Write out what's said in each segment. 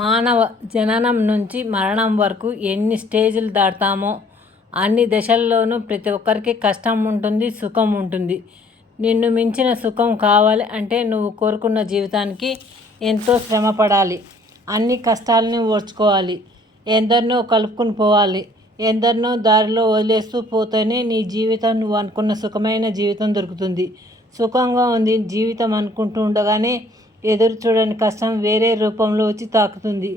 మానవ జననం నుంచి మరణం వరకు ఎన్ని స్టేజ్లు దాటుతామో అన్ని దశల్లోనూ ప్రతి ఒక్కరికి కష్టం ఉంటుంది, సుఖం ఉంటుంది. నిన్ను మించిన సుఖం కావాలి అంటే నువ్వు కోరుకున్న జీవితానికి ఎంతో శ్రమ పడాలి. అన్ని కష్టాలని ఓర్చుకోవాలి. ఎందరినో కలుపుకుని పోవాలి. ఎందరినో దారిలో వదిలేస్తూ పోతేనే నీ జీవితం నువ్వు అనుకున్న సుఖమైన జీవితం దొరుకుతుంది. సుఖంగా ఉంది జీవితం అనుకుంటూ ఉండగానే ఎదురు చూడని కష్టం వేరే రూపంలో వచ్చి తాకుతుంది.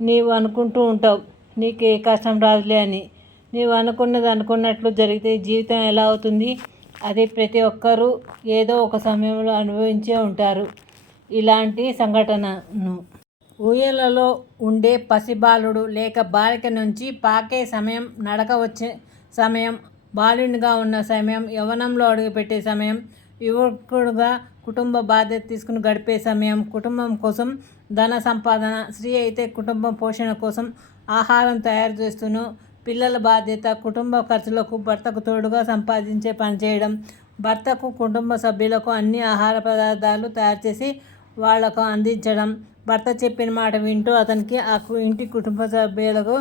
నీవు అనుకుంటూ ఉంటావు నీకు ఏ కష్టం రాదులే అని. నీవు అనుకున్నది అనుకున్నట్లు జరిగితే జీవితం ఎలా అవుతుంది? అది ప్రతి ఒక్కరూ ఏదో ఒక సమయంలో అనుభవించే ఉంటారు ఇలాంటి సంఘటనను. ఊయలలో ఉండే పసిబాలుడు లేక బాలిక నుంచి పాకే సమయం, నడక వచ్చే సమయం, బాలునిగా ఉన్న సమయం, యవ్వనంలో అడుగుపెట్టే సమయం, యువకుడుగా కుటుంబ బాధ్యత తీసుకుని గడిపే సమయం, కుటుంబం కోసం ధన సంపాదన, స్త్రీ అయితే కుటుంబం పోషణ కోసం ఆహారం తయారు చేస్తూనో, పిల్లల బాధ్యత, కుటుంబ ఖర్చులకు భర్తకు తోడుగా సంపాదించే పని చేయడం, భర్తకు కుటుంబ సభ్యులకు అన్ని ఆహార పదార్థాలు తయారు చేసి వాళ్లకు అందించడం, భర్త చెప్పిన మాట వింటూ అతనికి ఆ ఇంటి కుటుంబ సభ్యులకు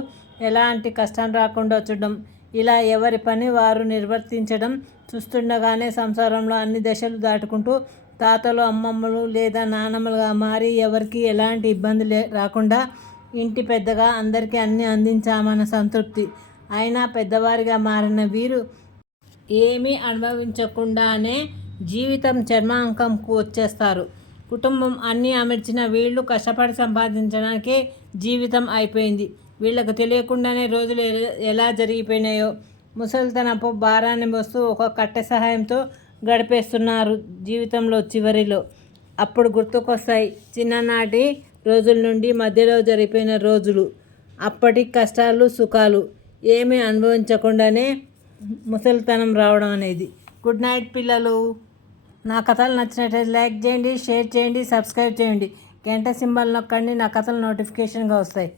ఎలాంటి కష్టం రాకుండా చూడడం, ఇలా ఎవరి పని వారు నిర్వర్తించడం చూస్తుండగానే సంసారంలో అన్ని దశలు దాటుకుంటూ తాతలు, అమ్మమ్మలు లేదా నానమ్మలుగా మారి ఎవరికి ఎలాంటి ఇబ్బంది రాకుండా ఇంటి పెద్దగా అందరికీ అన్నీ అందించామన్న సంతృప్తి. అయినా పెద్దవారిగా మారిన వీరు ఏమీ అనుభవించకుండానే జీవితం చర్మాంకంకు వచ్చేస్తారు. కుటుంబం అన్నీ అమర్చిన వీళ్ళు కష్టపడి సంపాదించడానికే జీవితం అయిపోయింది. వీళ్ళకు తెలియకుండానే రోజులు ఎలా జరిగిపోయినాయో. ముసలితనపు భారాన్ని మోస్తూ ఒక కట్టె సహాయంతో గడిపేస్తున్నారు జీవితంలో చివరిలో. అప్పుడు గుర్తుకొస్తాయి చిన్ననాటి రోజుల నుండి మధ్యలో జరిగిపోయిన రోజులు, అప్పటి కష్టాలు, సుఖాలు ఏమీ అనుభవించకుండానే ముసలితనం రావడం అనేది. గుడ్ నైట్ పిల్లలు. నా కథలు నచ్చినట్లయితే లైక్ చేయండి, షేర్ చేయండి, సబ్స్క్రైబ్ చేయండి. గంట సింబల్ నొక్కండి. నా కథలు నోటిఫికేషన్గా వస్తాయి.